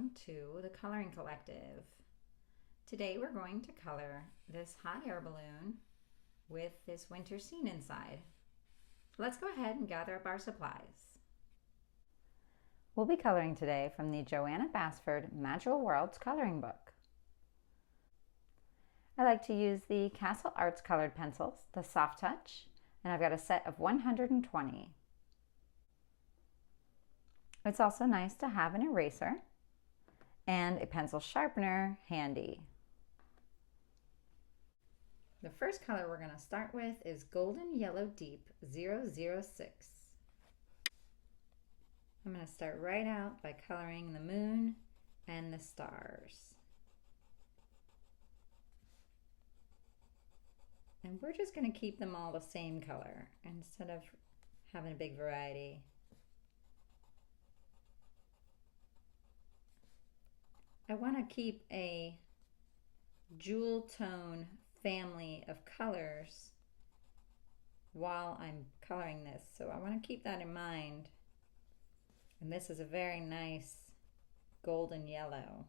welcome to the Coloring Collective. Today we're going to color this hot air balloon with this winter scene inside. Let's go ahead and gather up our supplies. We'll be coloring today from the Johanna Basford Magical Worlds coloring book. I like to use the Castle Arts colored pencils, the Soft Touch, and I've got a set of 120. It's also nice to have an eraser and a pencil sharpener handy. The first color we're going to start with is Golden Yellow Deep 006. I'm going to start right out by coloring the moon and the stars. And we're just going to keep them all the same color instead of having a big variety. I want to keep a jewel tone family of colors while I'm coloring this, so I want to keep that in mind. And this is a very nice golden yellow.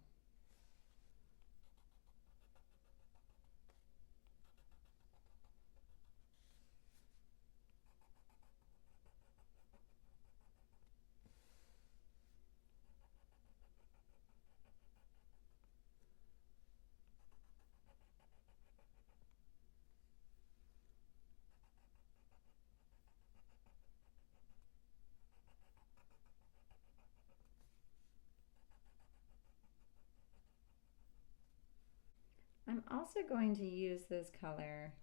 I'm also going to use this color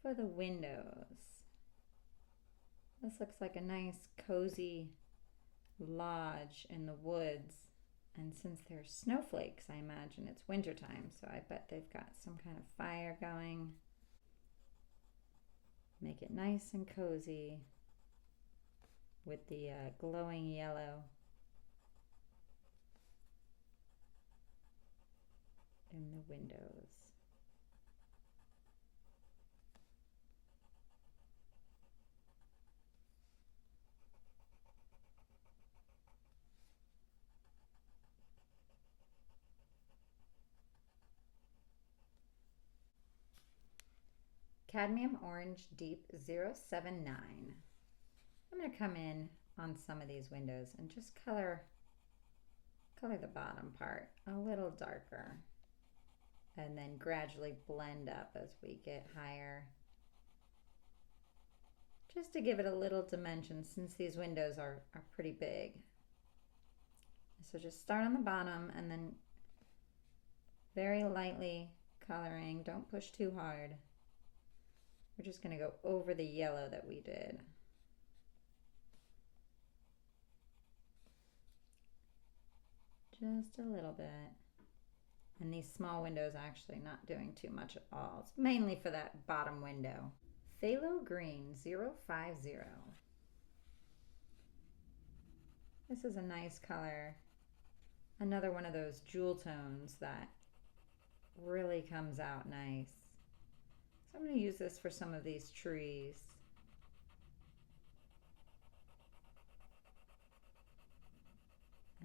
for the windows. This looks like a nice cozy lodge in the woods, and since there's snowflakes, I imagine it's wintertime, so I bet they've got some kind of fire going. Make it nice and cozy with the glowing yellow in the windows. Cadmium Orange Deep 079. I'm going to come in on some of these windows and just color the bottom part a little darker, and then gradually blend up as we get higher, just to give it a little dimension since these windows are pretty big. So just start on the bottom and then very lightly coloring. Don't push too hard. We're just going to go over the yellow that we did. Just a little bit. And these small windows actually not doing too much at all. It's mainly for that bottom window. Phthalo Green 050. This is a nice color. Another one of those jewel tones that really comes out nice. So I'm going to use this for some of these trees.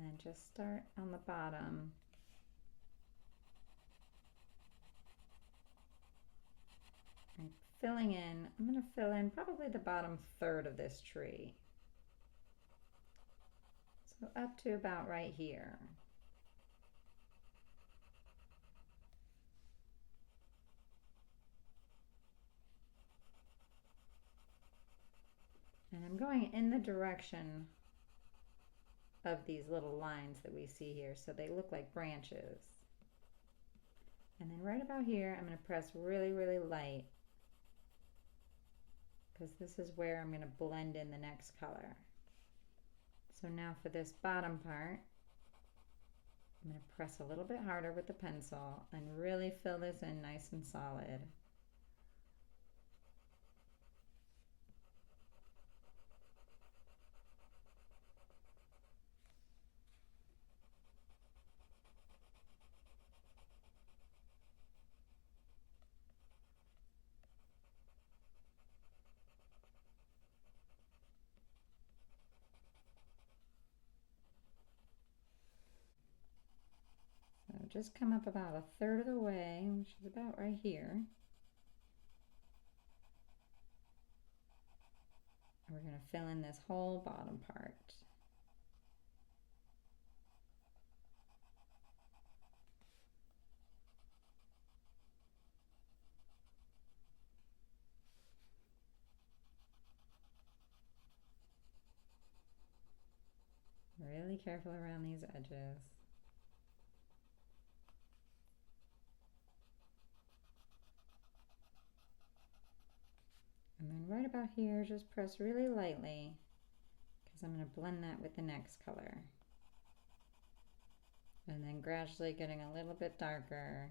And just start on the bottom. And filling in, I'm going to fill in probably the bottom third of this tree. So up to about right here. And I'm going in the direction of these little lines that we see here, so they look like branches. And then right about here, I'm going to press really, really light, because this is where I'm going to blend in the next color. So now for this bottom part, I'm going to press a little bit harder with the pencil and really fill this in nice and solid. just come up about a third of the way, which is about right here. We're going to fill in this whole bottom part. Really careful around these edges. And then right about here, just press really lightly because I'm going to blend that with the next color. And then gradually getting a little bit darker.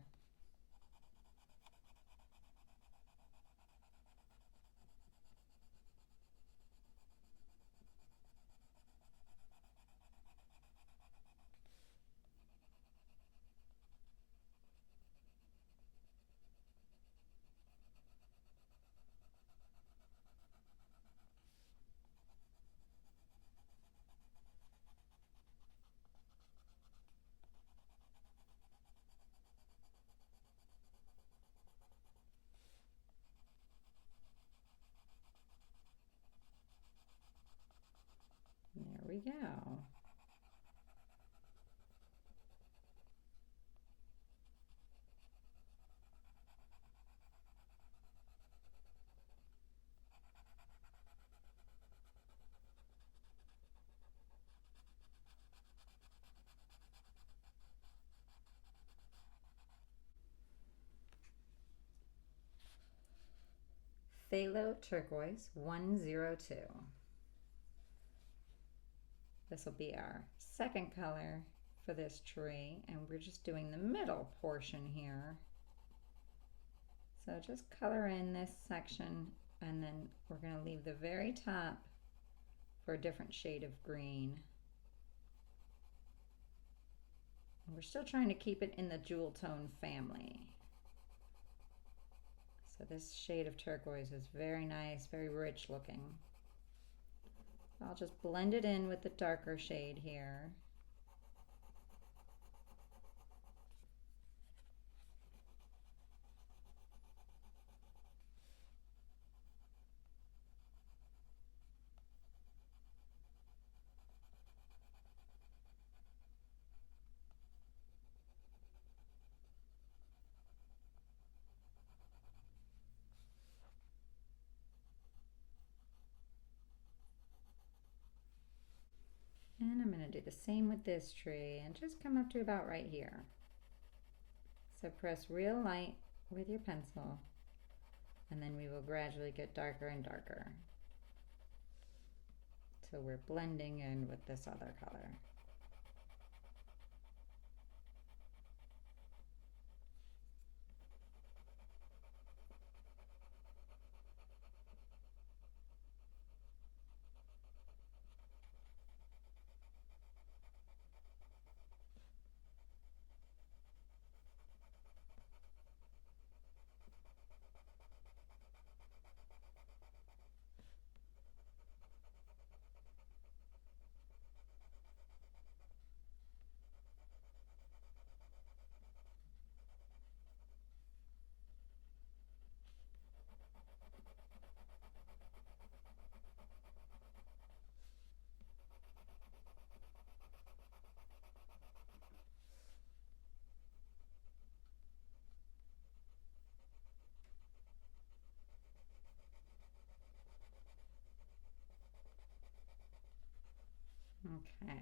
There we go. Phthalo Turquoise 102. This will be our second color for this tree, and we're just doing the middle portion here. So just color in this section, and then we're going to leave the very top for a different shade of green. And we're still trying to keep it in the jewel tone family. So this shade of turquoise is very nice, very rich looking. I'll just blend it in with the darker shade here. And I'm going to do the same with this tree and just come up to about right here. So press real light with your pencil, and then we will gradually get darker and darker till we're blending in with this other color. Okay.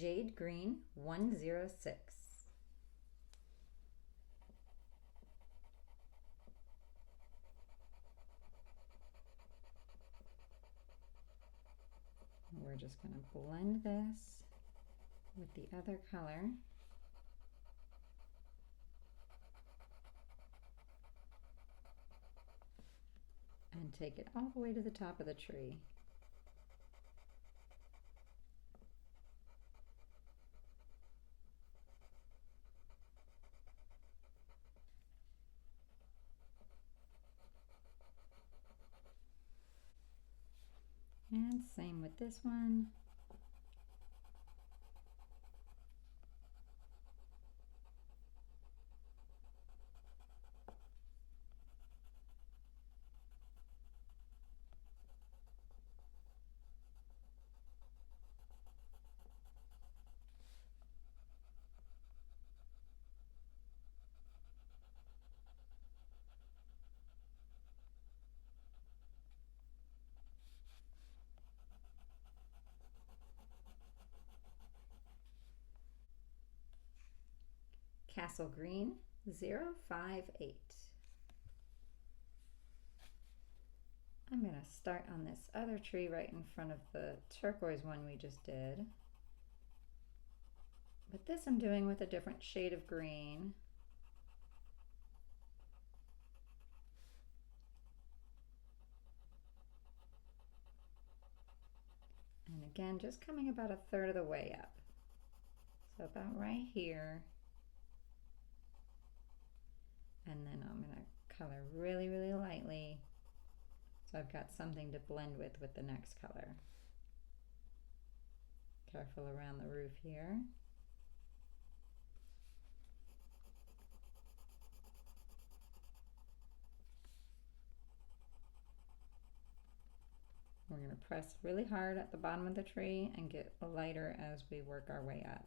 Jade Green 106. We're just going to blend this with the other color. And take it all the way to the top of the tree. And same with this one. Castle Green 058. I'm going to start on this other tree right in front of the turquoise one we just did. But this I'm doing with a different shade of green. And again, just coming about a third of the way up. So about right here. And then I'm going to color really, really lightly. So I've got something to blend with the next color. Careful around the roof here. We're going to press really hard at the bottom of the tree and get lighter as we work our way up.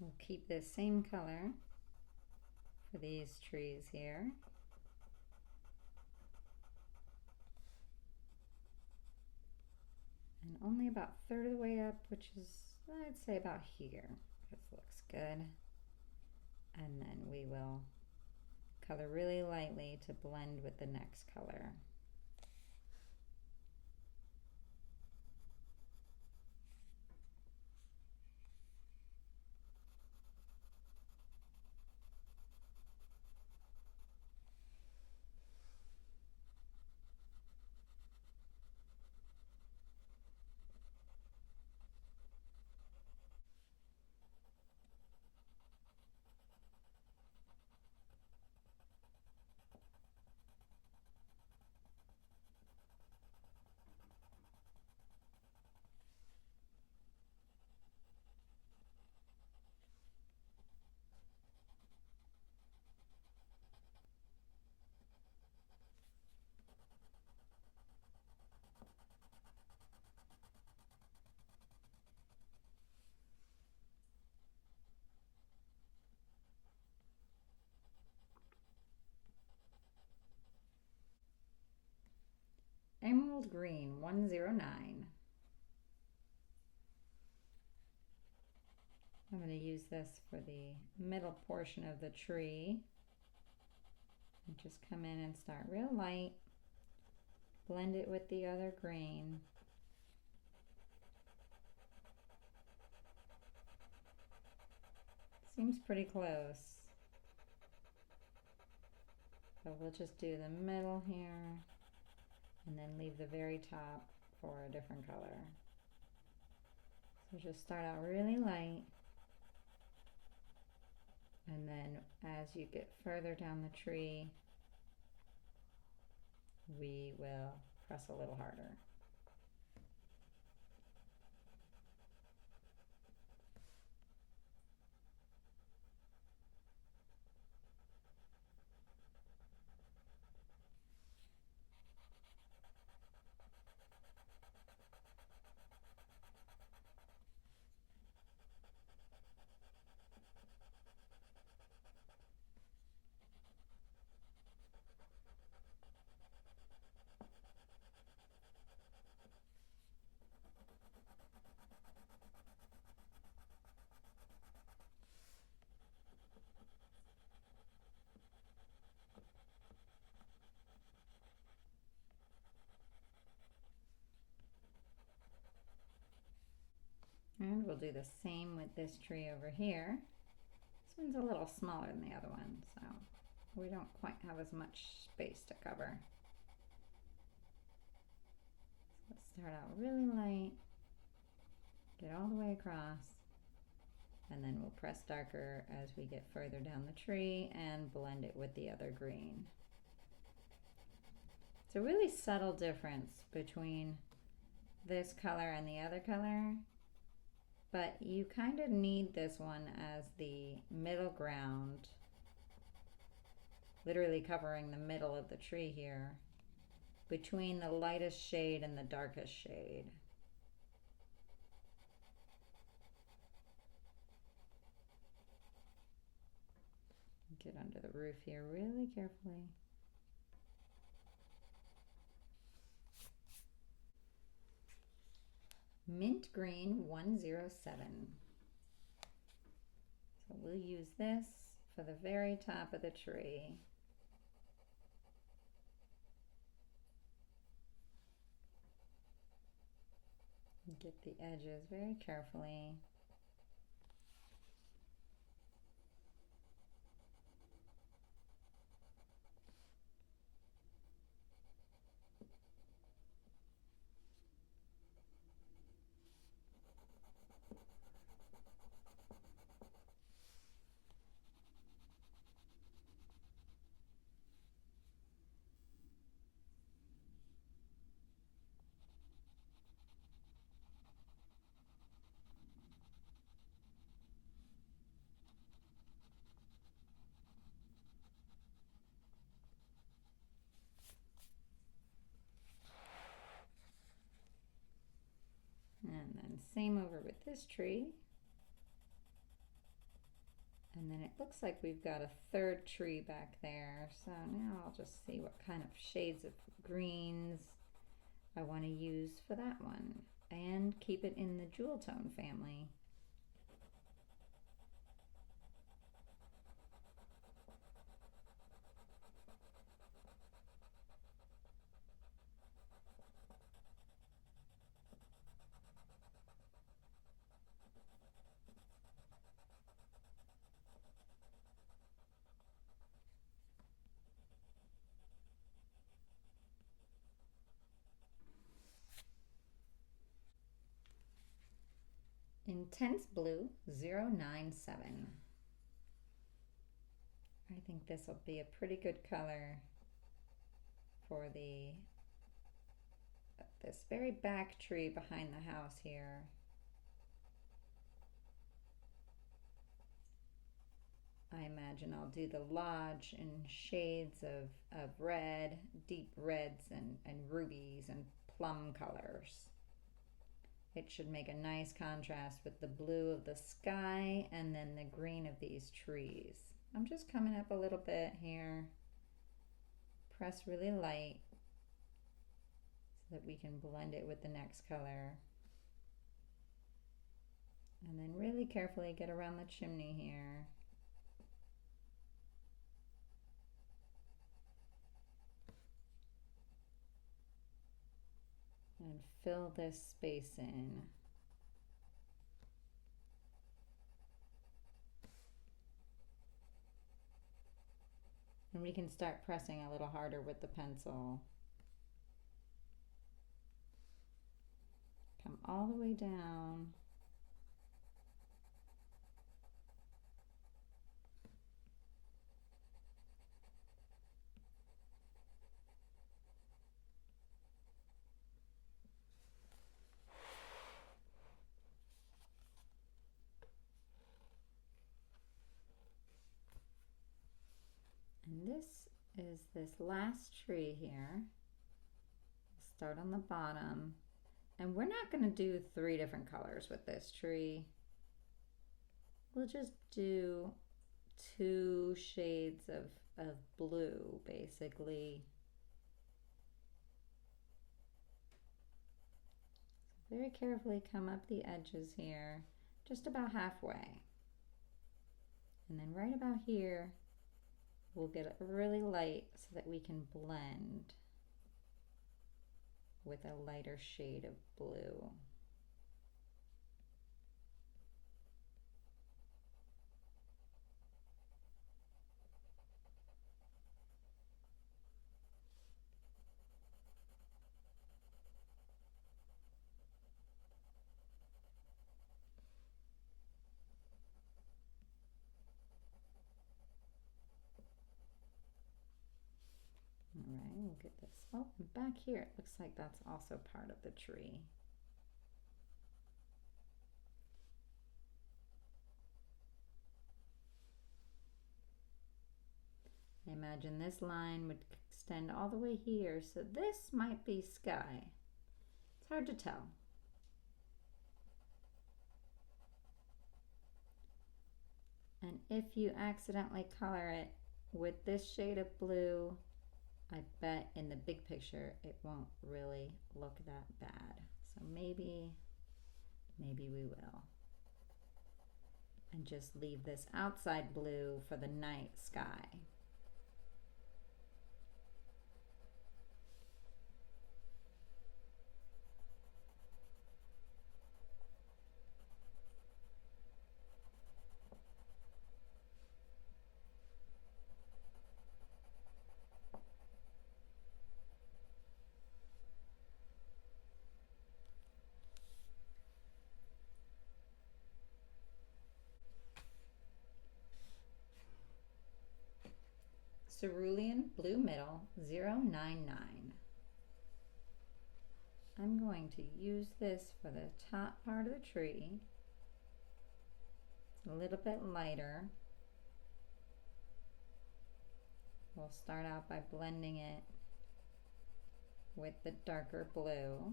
We'll keep this same color for these trees here. And only about a third of the way up, which is, I'd say about here. This looks good. And then we will color really lightly to blend with the next color. Emerald Green 109. I'm going to use this for the middle portion of the tree. And just come in and start real light. Blend it with the other green. Seems pretty close. So we'll just do the middle here and then leave the very top for a different color. So just start out really light, and then as you get further down the tree, we will press a little harder. And we'll do the same with this tree over here. This one's a little smaller than the other one, so we don't quite have as much space to cover. So let's start out really light, get all the way across, and then we'll press darker as we get further down the tree and blend it with the other green. It's a really subtle difference between this color and the other color, but you kind of need this one as the middle ground, literally covering the middle of the tree here, between the lightest shade and the darkest shade. Get under the roof here really carefully. Mint Green 107. So we'll use this for the very top of the tree. Get the edges very carefully. And then same over with this tree. And then it looks like we've got a third tree back there. So now I'll just see what kind of shades of greens I want to use for that one. And keep it in the jewel tone family. Intense Blue 097. I think this will be a pretty good color for this very back tree behind the house here. I imagine I'll do the lodge in shades of red, deep reds and rubies and plum colors. It should make a nice contrast with the blue of the sky and then the green of these trees. I'm just coming up a little bit here. Press really light so that we can blend it with the next color. And then really carefully get around the chimney here. And fill this space in. And we can start pressing a little harder with the pencil. Come all the way down. And this is this last tree here. Start on the bottom. And we're not going to do 3 different colors with this tree. We'll just do 2 shades of blue, basically. So very carefully come up the edges here, just about halfway. And then right about here, we'll get it really light so that we can blend with a lighter shade of blue. All right, we'll get this. Oh, and back here, it looks like that's also part of the tree. imagine this line would extend all the way here, so this might be sky. It's hard to tell. And if you accidentally color it with this shade of blue, I bet in the big picture it won't really look that bad. So maybe we will. And just leave this outside blue for the night sky. Cerulean Blue Middle 099. I'm going to use this for the top part of the tree. It's a little bit lighter. We'll start out by blending it with the darker blue.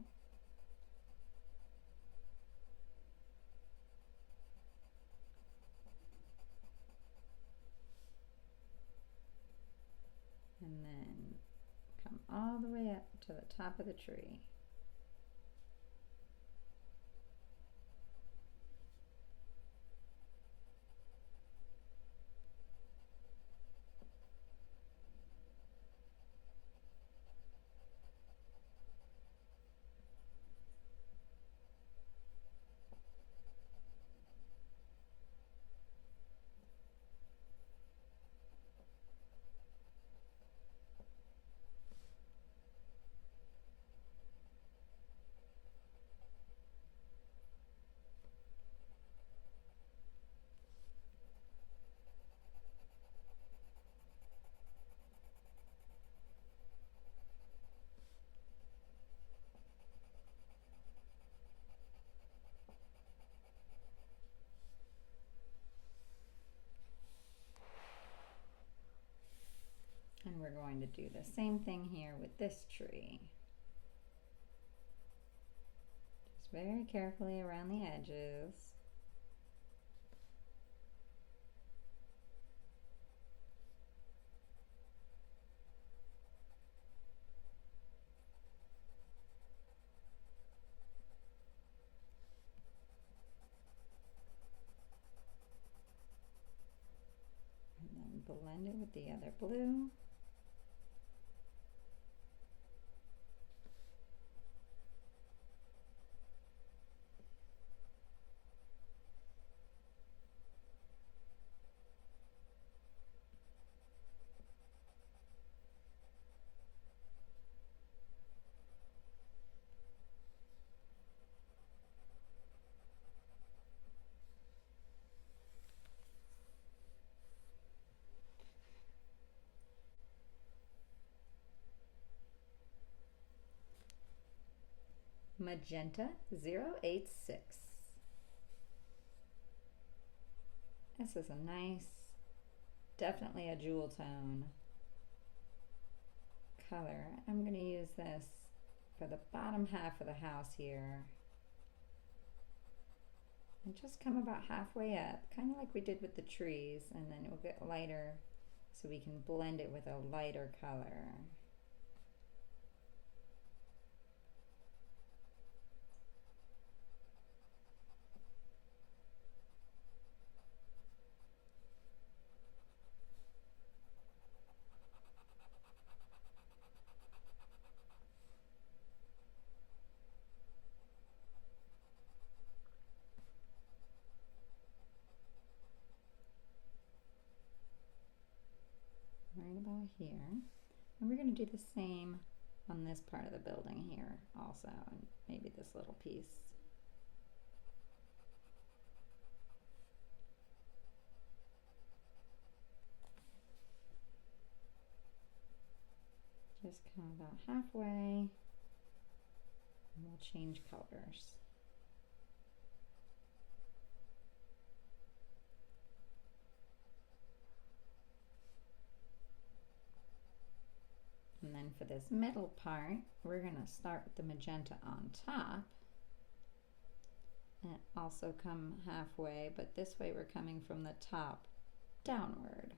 And then come all the way up to the top of the tree. And we're going to do the same thing here with this tree. Just very carefully around the edges. And then blend it with the other blue. Magenta 086. This is a nice, definitely a jewel tone color. I'm going to use this for the bottom half of the house here. And just come about halfway up, kind of like we did with the trees, and then it will get lighter so we can blend it with a lighter color. Right about here. And we're going to do the same on this part of the building here also, and maybe this little piece. Just come about halfway, and we'll change colors. then for this middle part, we're going to start with the magenta on top and also come halfway, but this way we're coming from the top downward.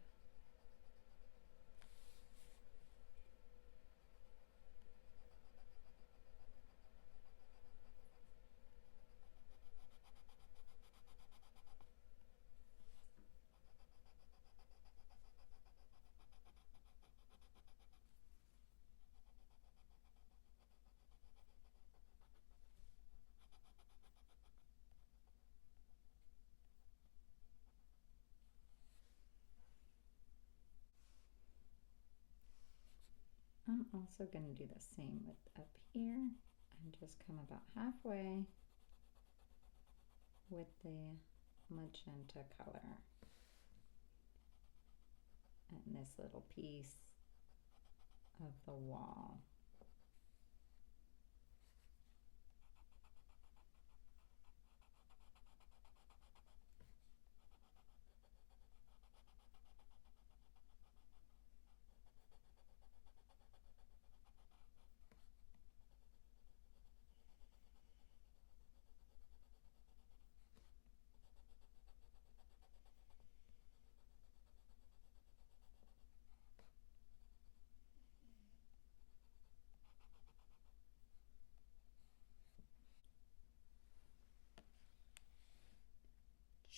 I'm also going to do the same with up here and just come about halfway with the magenta color and this little piece of the wall.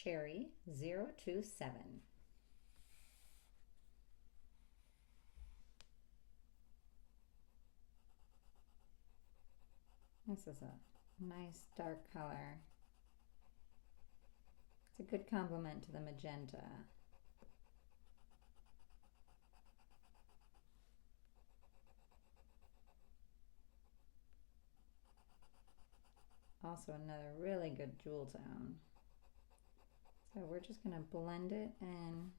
Cherry 027. This is a nice dark color. It's a good complement to the magenta. Also another really good jewel tone. So we're just going to blend it in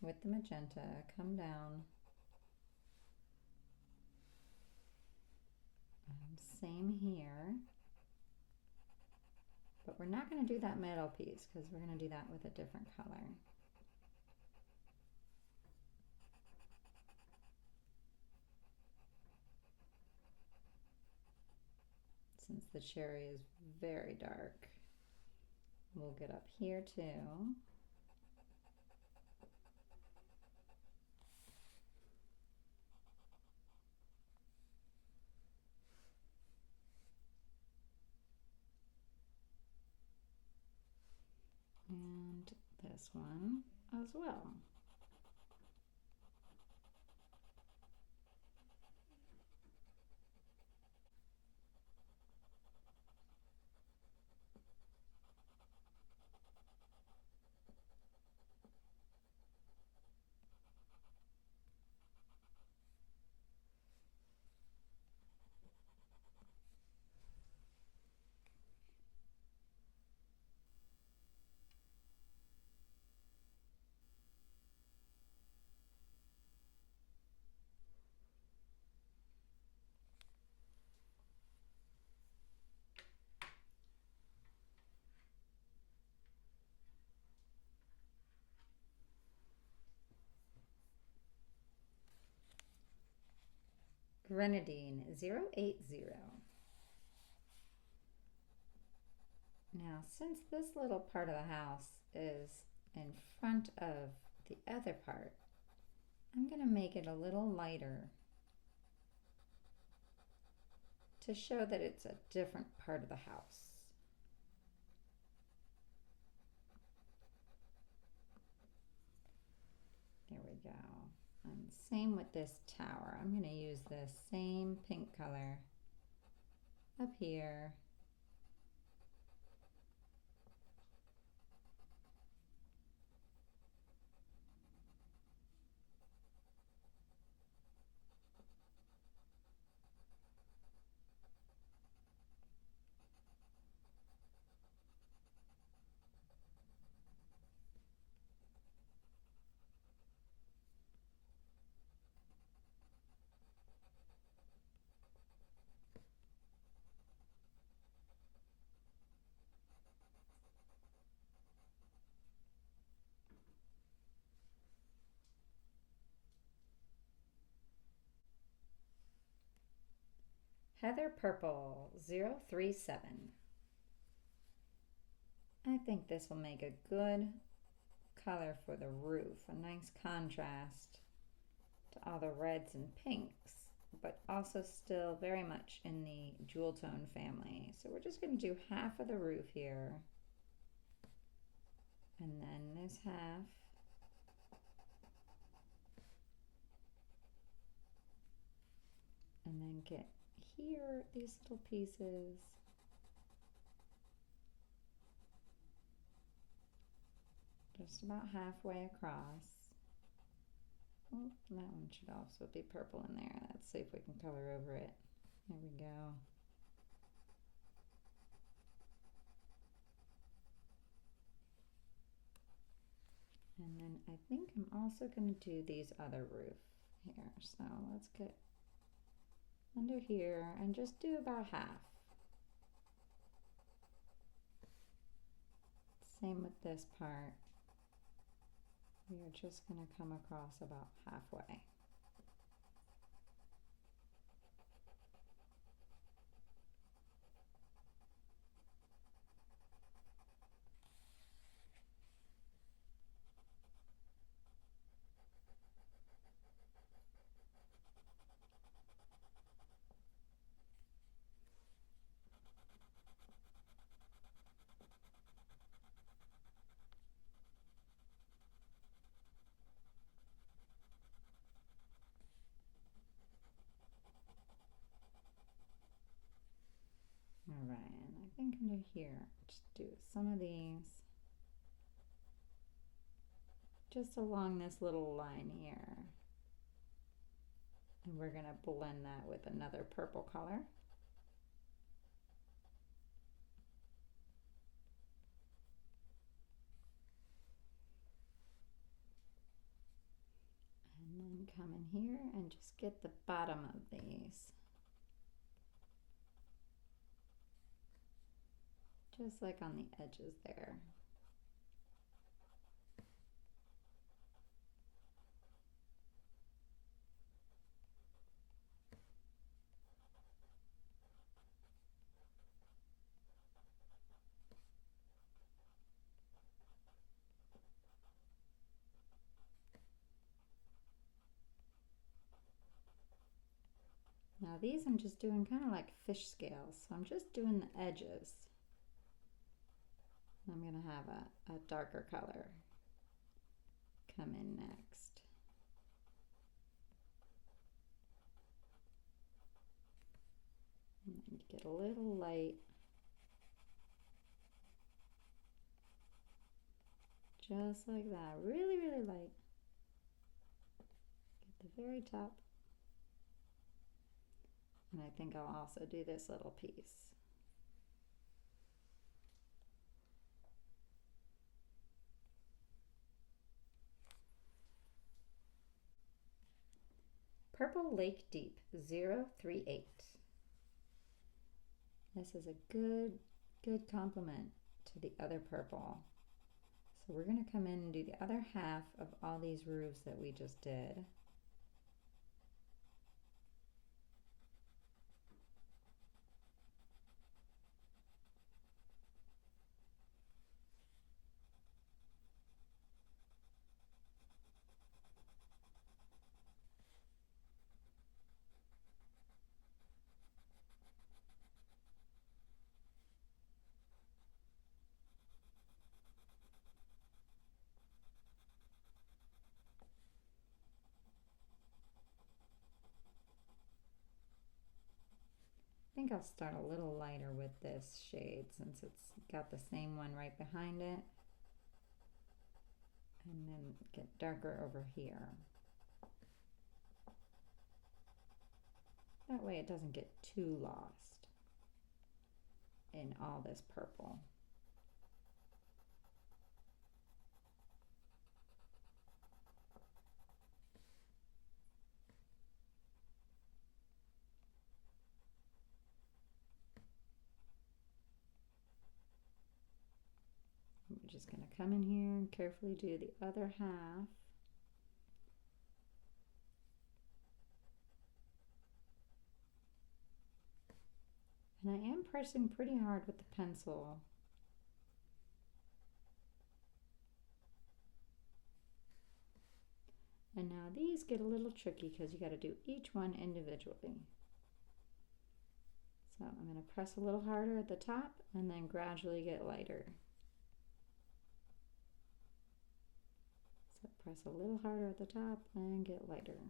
with the magenta, come down. Same here. But we're not going to do that middle piece because we're going to do that with a different color. Since the cherry is very dark. We'll get up here too. And this one as well. Grenadine 080. Now, since this little part of the house is in front of the other part, I'm going to make it a little lighter to show that it's a different part of the house. There we go. And same with this tower. I'm going to use the same pink color up here. Heather Purple 037. I think this will make a good color for the roof, a nice contrast to all the reds and pinks, but also still very much in the jewel tone family. So we're just going to do half of the roof here, and then this half. And then get here, these little pieces. Just about halfway across. Oh, that one should also be purple in there. Let's see if we can color over it. There we go. And then I think I'm also going to do these other roof here. So let's get under here and just do about half. Same with this part. We are just going to come across about halfway. All right, and I think under here, just do some of these just along this little line here. And we're going to blend that with another purple color. And then come in here and just get the bottom of these. Just like on the edges there. Now these I'm just doing kind of like fish scales, so I'm just doing the edges. I'm going to have a darker color come in next. And then get a little light. Just like that, really, really light. Get the very top. And I think I'll also do this little piece. Purple Lake Deep 038. This is a good complement to the other purple. So we're going to come in and do the other half of all these roofs that we just did. I think I'll start a little lighter with this shade since it's got the same one right behind it. And then get darker over here. That way it doesn't get too lost in all this purple. We're just going to come in here and carefully do the other half. And I am pressing pretty hard with the pencil. And now these get a little tricky because you got to do each one individually. So I'm going to press a little harder at the top and then gradually get lighter. So press a little harder at the top and get lighter.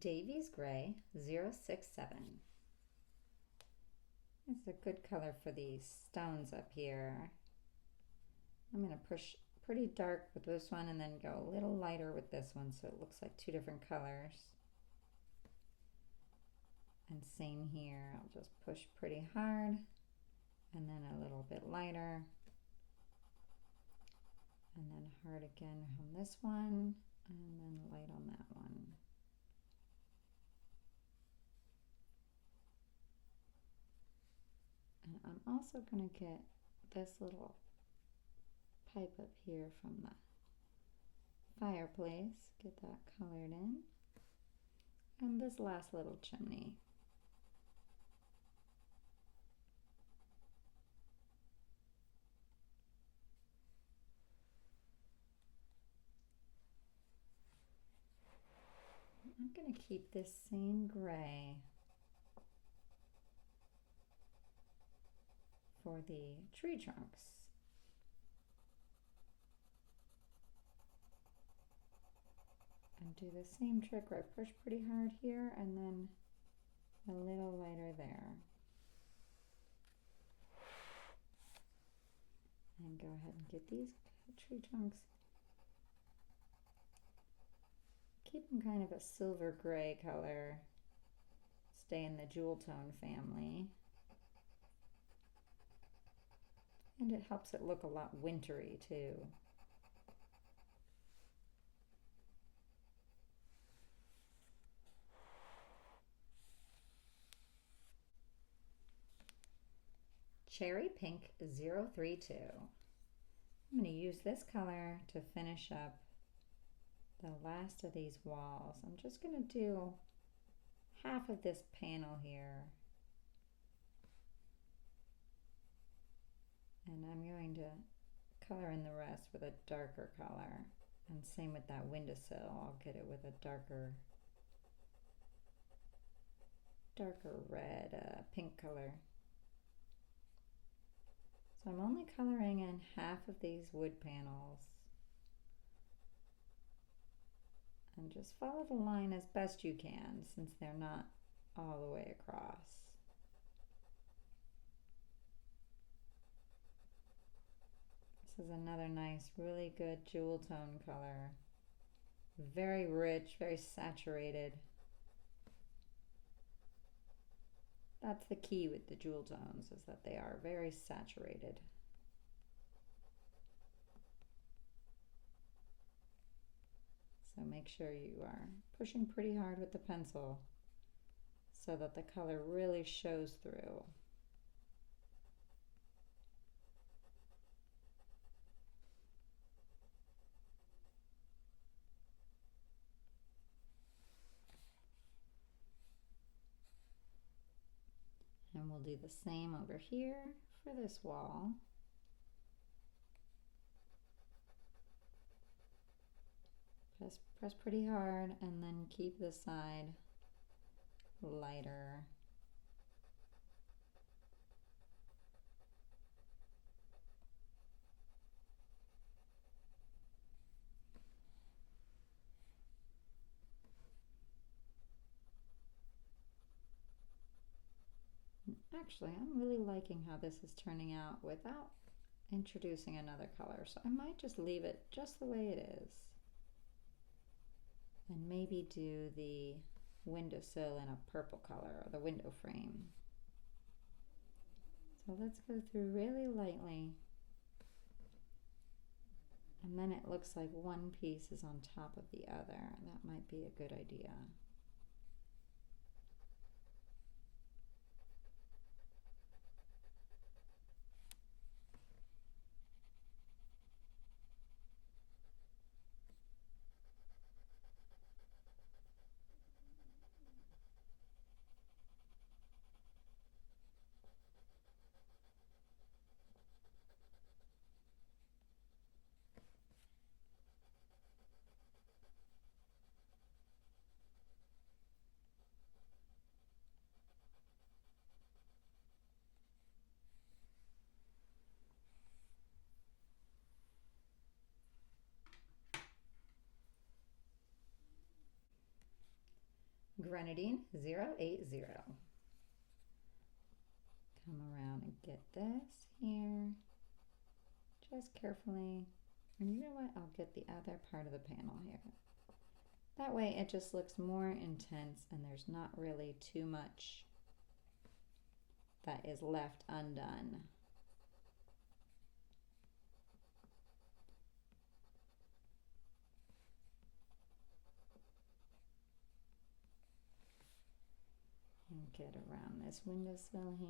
Davies Gray 067. It's a good color for these stones up here. I'm going to push pretty dark with this one and then go a little lighter with this one so it looks like two different colors. And same here, I'll just push pretty hard and then a little bit lighter. And then hard again on this one and then light on that one. And I'm also going to get this little pipe up here from the fireplace, get that colored in, and this last little chimney. I'm going to keep this same gray for the tree trunks. And do the same trick where I push pretty hard here and then a little lighter there. And go ahead and get these tree trunks. Keep them kind of a silver gray color. Stay in the jewel tone family. And it helps it look a lot wintry too. Cherry Pink 032. I'm going to use this color to finish up the last of these walls. I'm just going to do half of this panel here. And I'm going to color in the rest with a darker color. And same with that windowsill. I'll get it with a darker red, pink color. So I'm only coloring in half of these wood panels. And just follow the line as best you can since they're not all the way across. This is another nice, really good jewel tone color. Very rich, very saturated. That's the key with the jewel tones, is that they are very saturated. So make sure you are pushing pretty hard with the pencil so that the color really shows through. we'll do the same over here for this wall. Press pretty hard and then keep this side lighter. Actually, I'm really liking how this is turning out without introducing another color, so I might just leave it just the way it is. And maybe do the windowsill in a purple color, or the window frame. So let's go through really lightly. And then it looks like one piece is on top of the other. That might be a good idea. Grenadine 080. Come around and get this here, just carefully. And you know what? I'll get the other part of the panel here. That way it just looks more intense and there's not really too much that is left undone. And get around this windowsill here.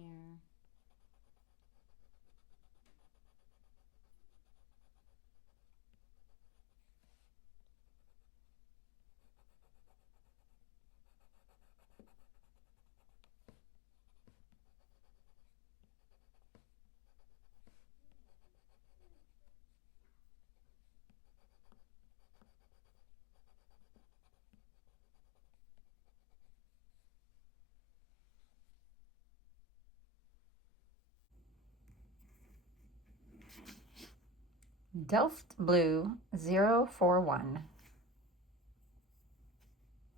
Delft Blue 041.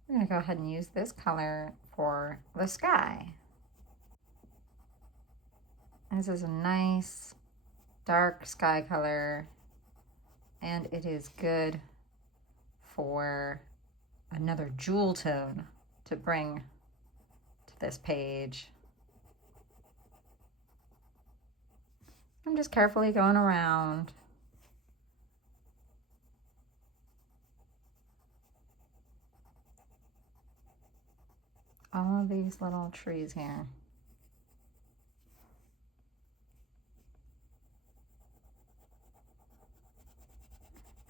We're going to go ahead and use this color for the sky. This is a nice dark sky color, and it is good for another jewel tone to bring to this page. I'm just carefully going around. All of these little trees here.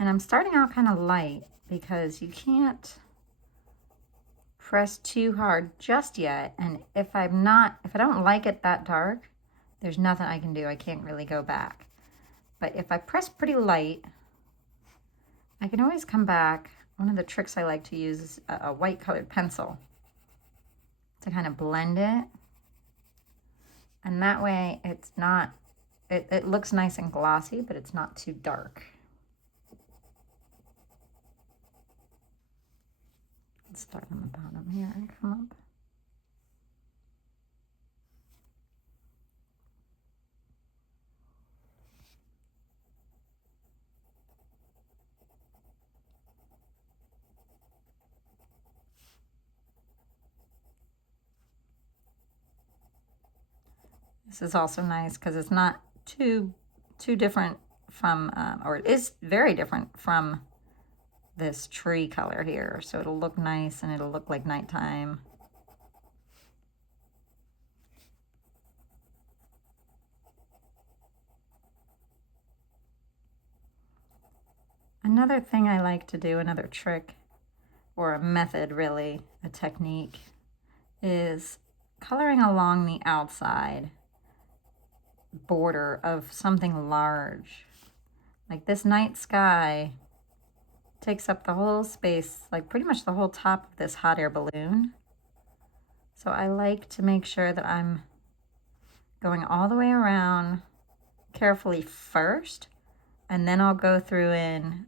And I'm starting out kind of light because you can't press too hard just yet. And if I don't like it that dark, there's nothing I can do. I can't really go back. But if I press pretty light, I can always come back. One of the tricks I like to use is a white colored pencil to kind of blend it. And that way it's not, it looks nice and glossy, but it's not too dark. Let's start on the bottom here and come up. This is also nice because it's not too different from, or it is very different from this tree color here. So it'll look nice and it'll look like nighttime. Another thing I like to do, another trick, or a method really, a technique, is coloring along the outside border of something large. Like this night sky takes up the whole space, like pretty much the whole top of this hot air balloon. So I like to make sure that I'm going all the way around carefully first, and then I'll go through in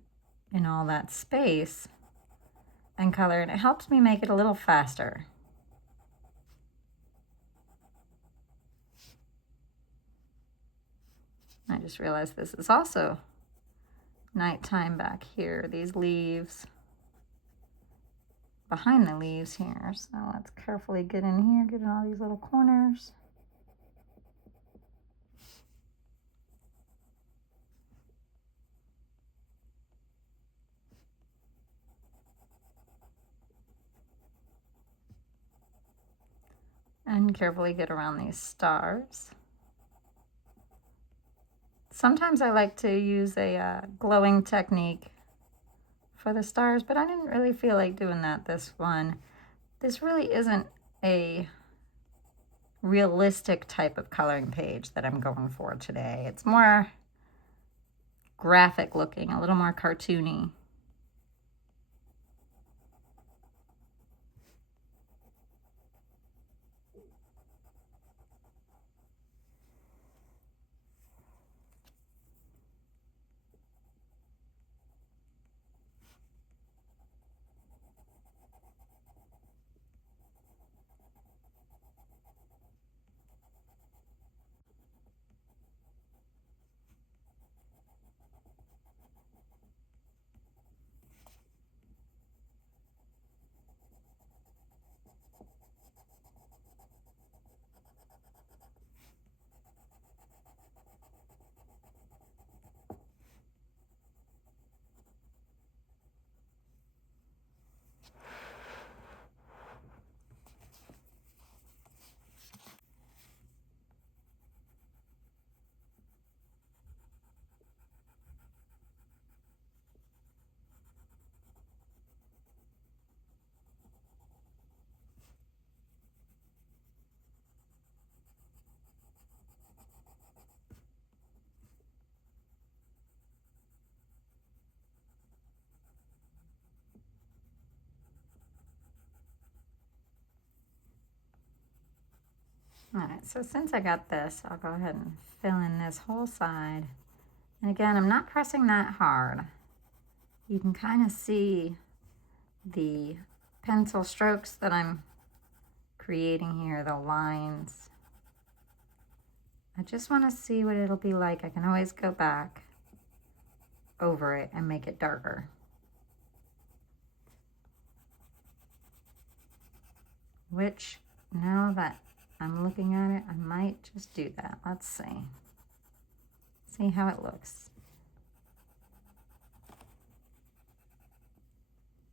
all that space and color, and it helps me make it a little faster. I just realized this is also nighttime back here, these leaves, behind the leaves here. So let's carefully get in here, get in all these little corners. And carefully get around these stars. Sometimes I like to use a glowing technique for the stars, but I didn't really feel like doing that this one. This really isn't a realistic type of coloring page that I'm going for today. It's more graphic looking, a little more cartoony. All right, so since I got this, I'll go ahead and fill in this whole side. And again, I'm not pressing that hard. You can kind of see the pencil strokes that I'm creating here, the lines. I just want to see what it'll be like. I can always go back over it and make it darker. Which, now that I'm looking at it, I might just do that. Let's see. See how it looks.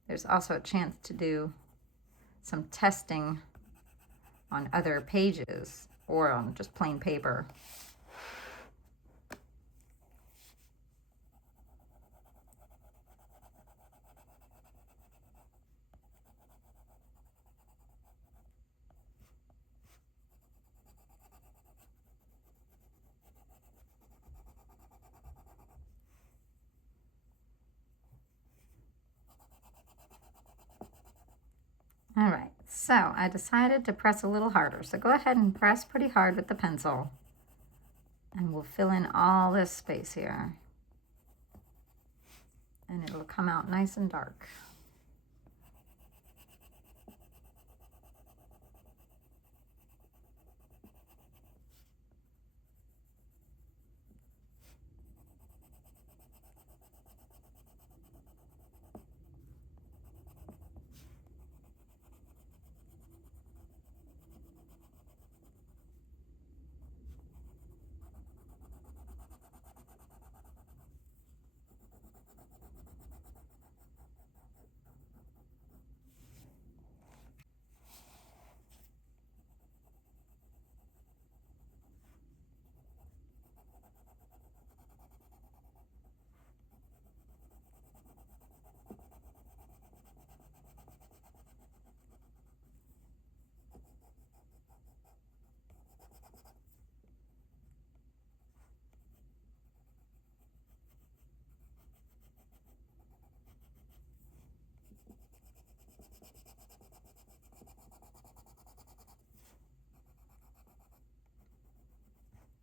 There's also a chance to do some testing on other pages or on just plain paper. All right, so I decided to press a little harder. So go ahead and press pretty hard with the pencil. And we'll fill in all this space here. And it'll come out nice and dark.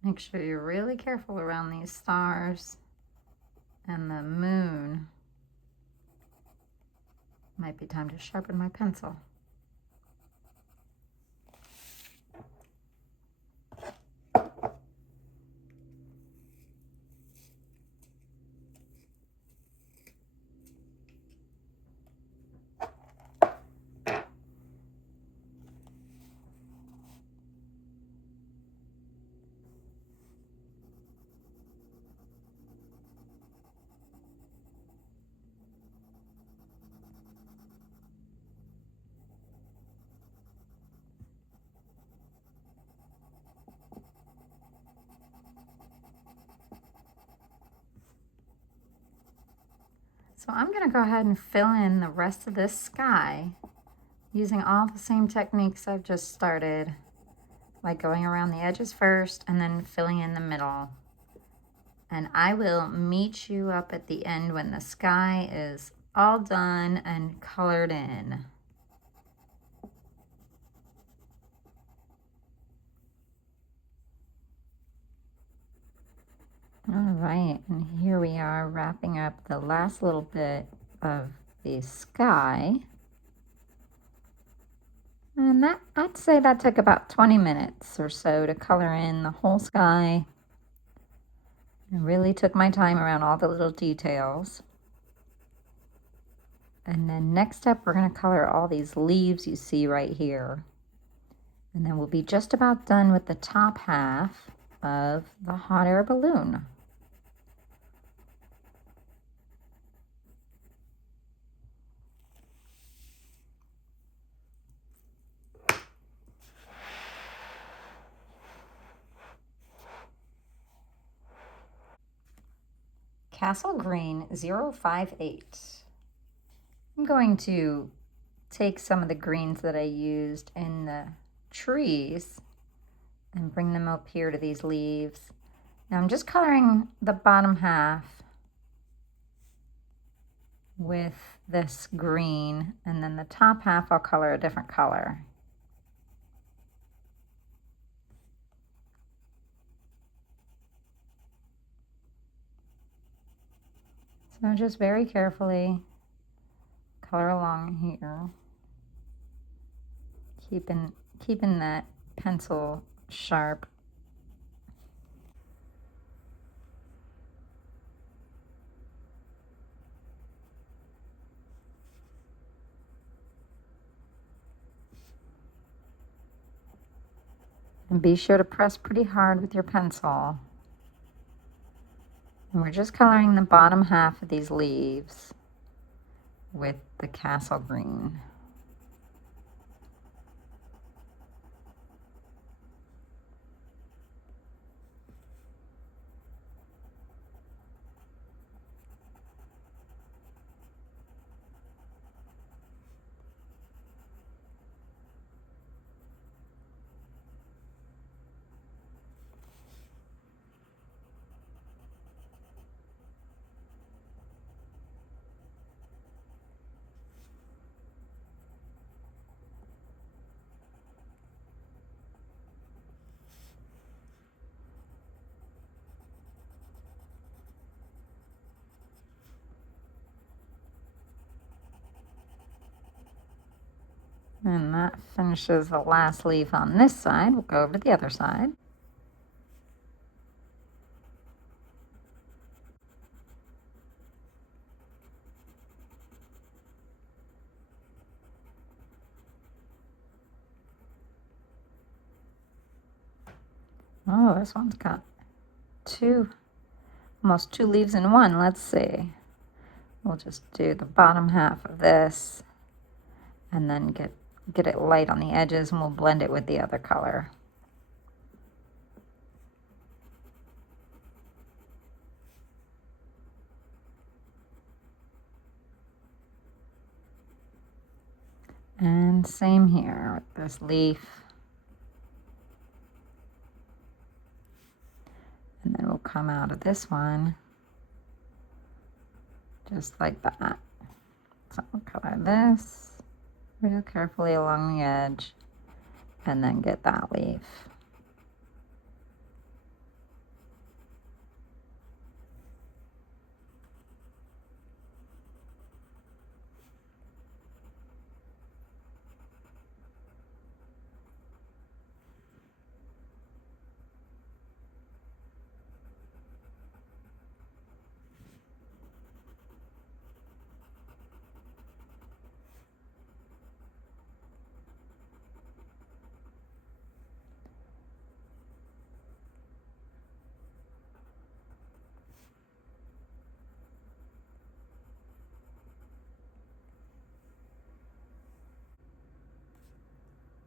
Make sure you're really careful around these stars and the moon. Might be time to sharpen my pencil. So I'm going to go ahead and fill in the rest of this sky using all the same techniques I've just started, like going around the edges first and then filling in the middle. And I will meet you up at the end when the sky is all done and colored in. All right, and here we are wrapping up the last little bit of the sky. And that, I'd say that took about 20 minutes or so to color in the whole sky. I really took my time around all the little details. And then next up, we're going to color all these leaves you see right here. And then we'll be just about done with the top half of the hot air balloon. Castle Green 058. I'm going to take some of the greens that I used in the trees and bring them up here to these leaves. Now I'm just coloring the bottom half with this green, and then the top half I'll color a different color. So just very carefully color along here, keeping that pencil sharp. And be sure to press pretty hard with your pencil. And we're just coloring the bottom half of these leaves with the castle green. And that finishes the last leaf on this side. We'll go over to the other side. Oh, this one's got almost two leaves in one. Let's see. We'll just do the bottom half of this and then get it light on the edges, and we'll blend it with the other color. And same here with this leaf. And then we'll come out of this one just like that. So we'll color this real carefully along the edge and then get that leaf.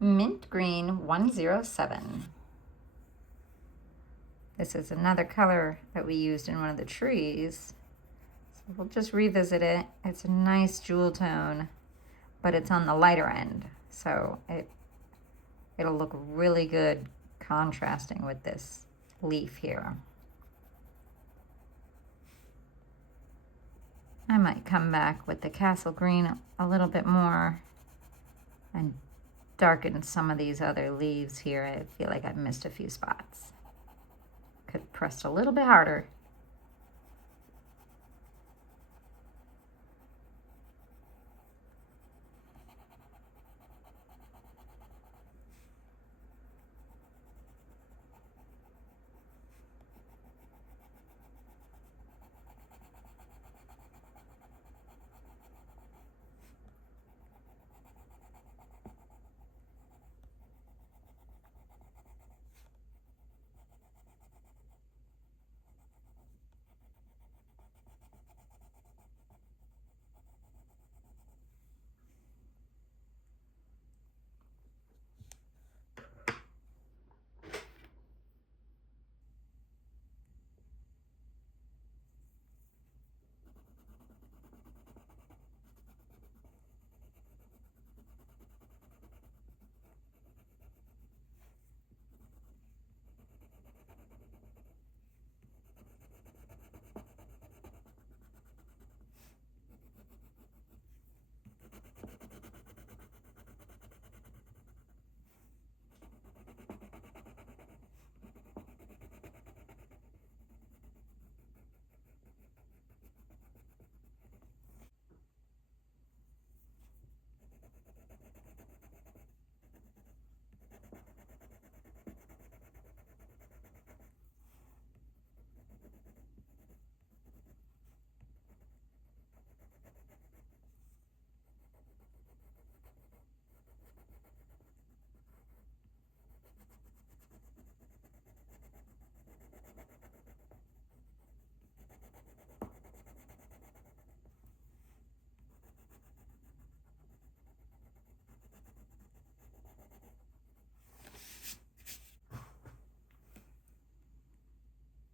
Mint Green 107. This is another color that we used in one of the trees. So we'll just revisit it. It's a nice jewel tone, but it's on the lighter end. So it'll look really good contrasting with this leaf here. I might come back with the castle green a little bit more and darken some of these other leaves here. I feel like I've missed a few spots. Could have pressed a little bit harder.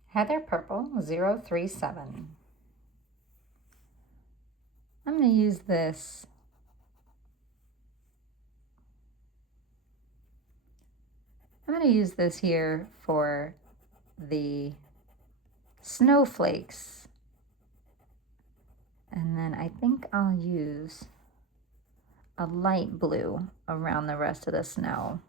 Heather Purple 037. I'm going to use this here for the snowflakes. And then I think I'll use a light blue around the rest of the snow.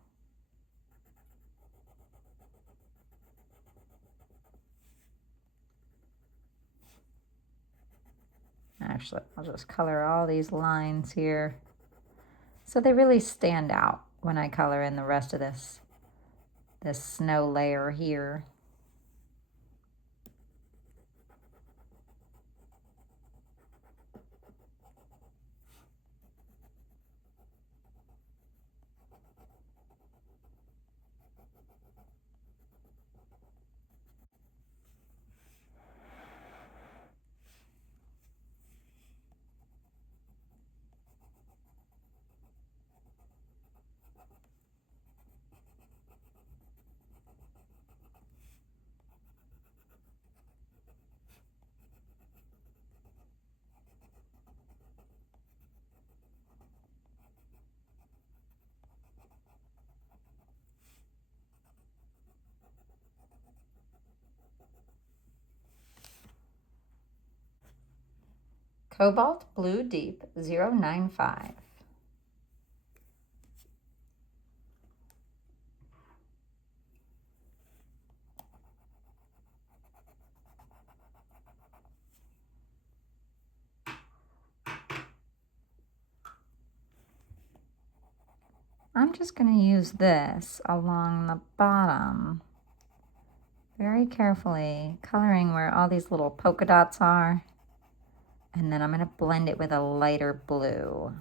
Actually, I'll just color all these lines here so they really stand out when I color in the rest of this snow layer here. Cobalt Blue Deep 095. I'm just going to use this along the bottom very carefully, coloring where all these little polka dots are. And then I'm going to blend it with a lighter blue.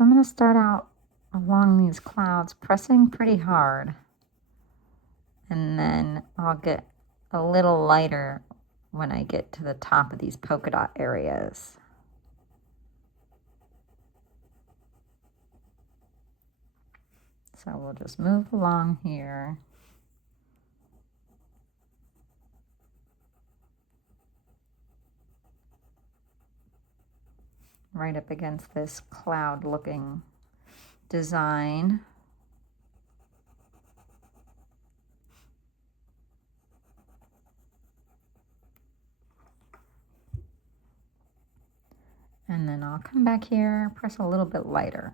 I'm going to start out along these clouds, pressing pretty hard. And then I'll get a little lighter when I get to the top of these polka dot areas. So we'll just move along here. Right up against this cloud looking design. And then I'll come back here, press a little bit lighter.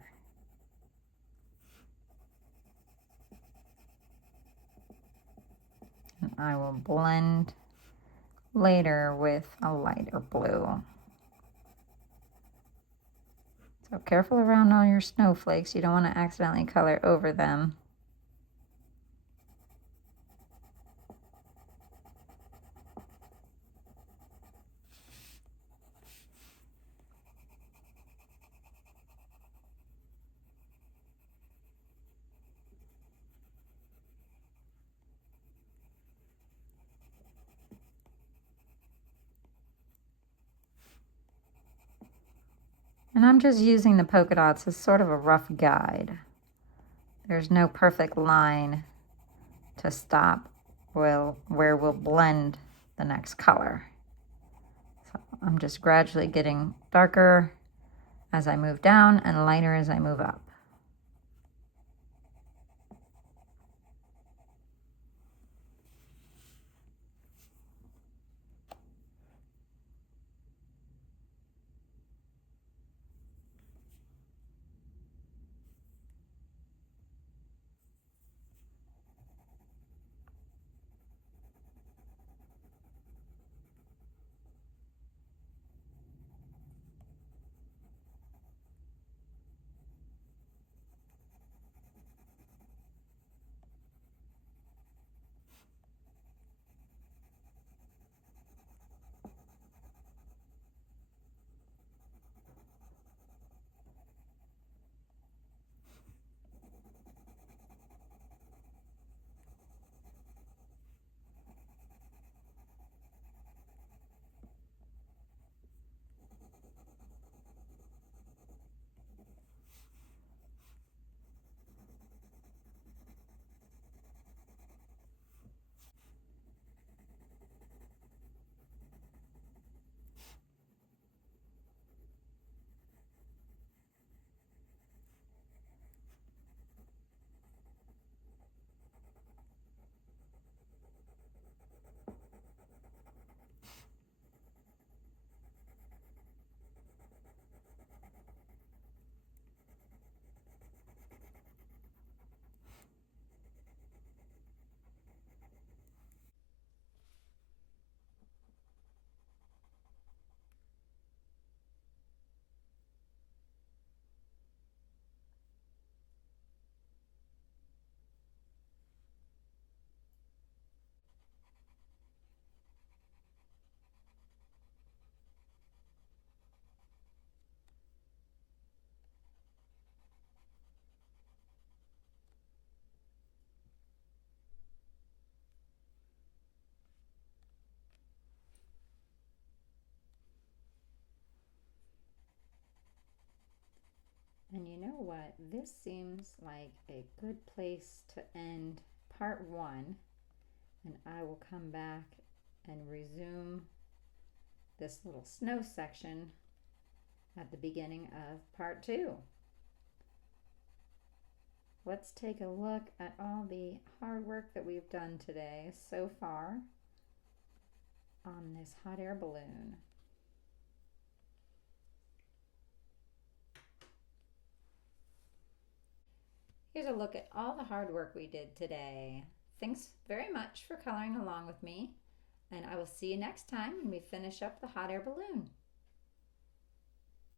And I will blend later with a lighter blue. So careful around all your snowflakes. You don't want to accidentally color over them. And I'm just using the polka dots as sort of a rough guide. There's no perfect line to stop where we'll blend the next color. So I'm just gradually getting darker as I move down and lighter as I move up. And you know what? This seems like a good place to end part one, and I will come back and resume this little snow section at the beginning of part two. Let's take a look at all the hard work that we've done today so far on this hot air balloon. Here's a look at all the hard work we did today. Thanks very much for coloring along with me, and I will see you next time when we finish up the hot air balloon.